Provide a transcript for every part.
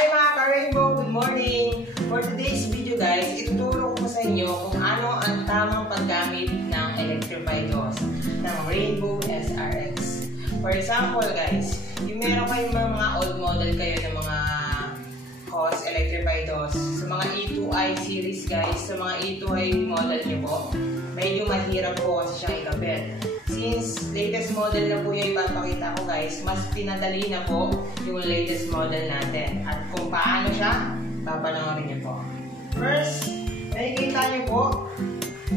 Hi mga ka-Rainbow! Good morning! For today's video guys, ituturo ko sa inyo kung ano ang tamang paggamit ng electrified hose ng Rainbow SRX. For example guys, yung meron kayong mga old model kayo ng mga hose, electrified hose, sa mga E2i series guys, sa mga E2i model nyo po, medyo mahirap po kasi siyang ikabit. Since latest model na po yung ipapakita ko guys, mas pinadali na po yung latest model natin. At kung paano siya, papanoorin nyo po. First, nakikita nyo po,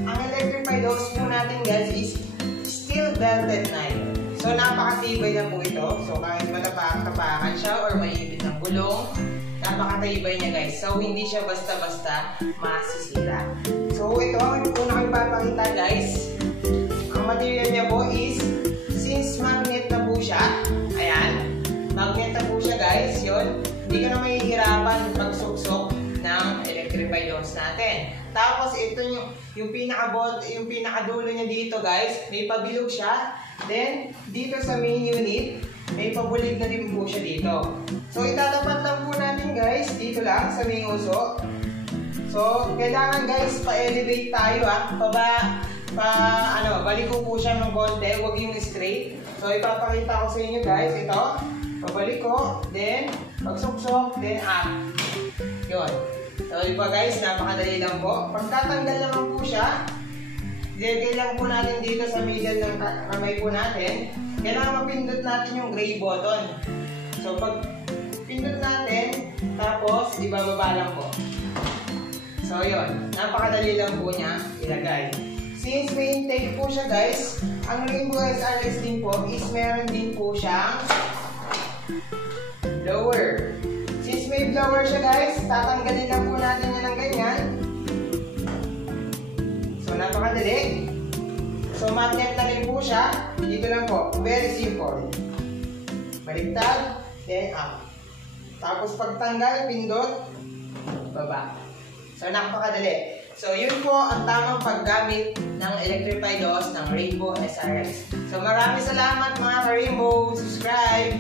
ang electrified hose po natin guys is steel belted nylon. So napakatibay na po ito. So kahit matapakan siya or maipit ng gulong, napakatibay niya guys. So hindi siya basta-basta masisira. So ito, ang una ko ipapakita guys. Ang material niya po is, since magnet na po siya, ayan, magnet na po siya guys, yun, hindi ka na mahihirapan pagsuksok ng electrified hose natin. Tapos ito yung pinakadulo niya dito guys, may pabilog siya. Then, dito sa main unit, may pabulig na din po siya dito. So, itatapat lang po natin guys, dito lang sa main uso. So, kailangan guys, pa-elevate tayo balik ko po siya ng konti, huwag yung straight. So, ipapakita ko sa inyo guys, ito, pabalik ko, then, pagsuksok, then up. Yun. So, di ba guys, napakadali lang po. Pagtatanggal naman po siya, ilagay lang po natin dito sa middle ng kamay po natin. Kailangan mapindot natin yung gray button. So, pag pindot natin, tapos, ibababa lang po. So, yun. Napakadali lang po niya ilagay. Since may intake po siya guys, ang Rainbow SRX din po is meron din po siyang blower. Since may blower siya guys, tatanggalin lang po natin yan ng ganyan. So napakadali. So magnet na rin po siya. Dito lang po. Very simple. Baliktad, then up. Tapos pagtanggal, pindot, baba. So napakadali. So, yun po ang tamang paggamit ng electrified hose ng Rainbow SRX. So, maraming salamat mga ka-Rainbow. Subscribe!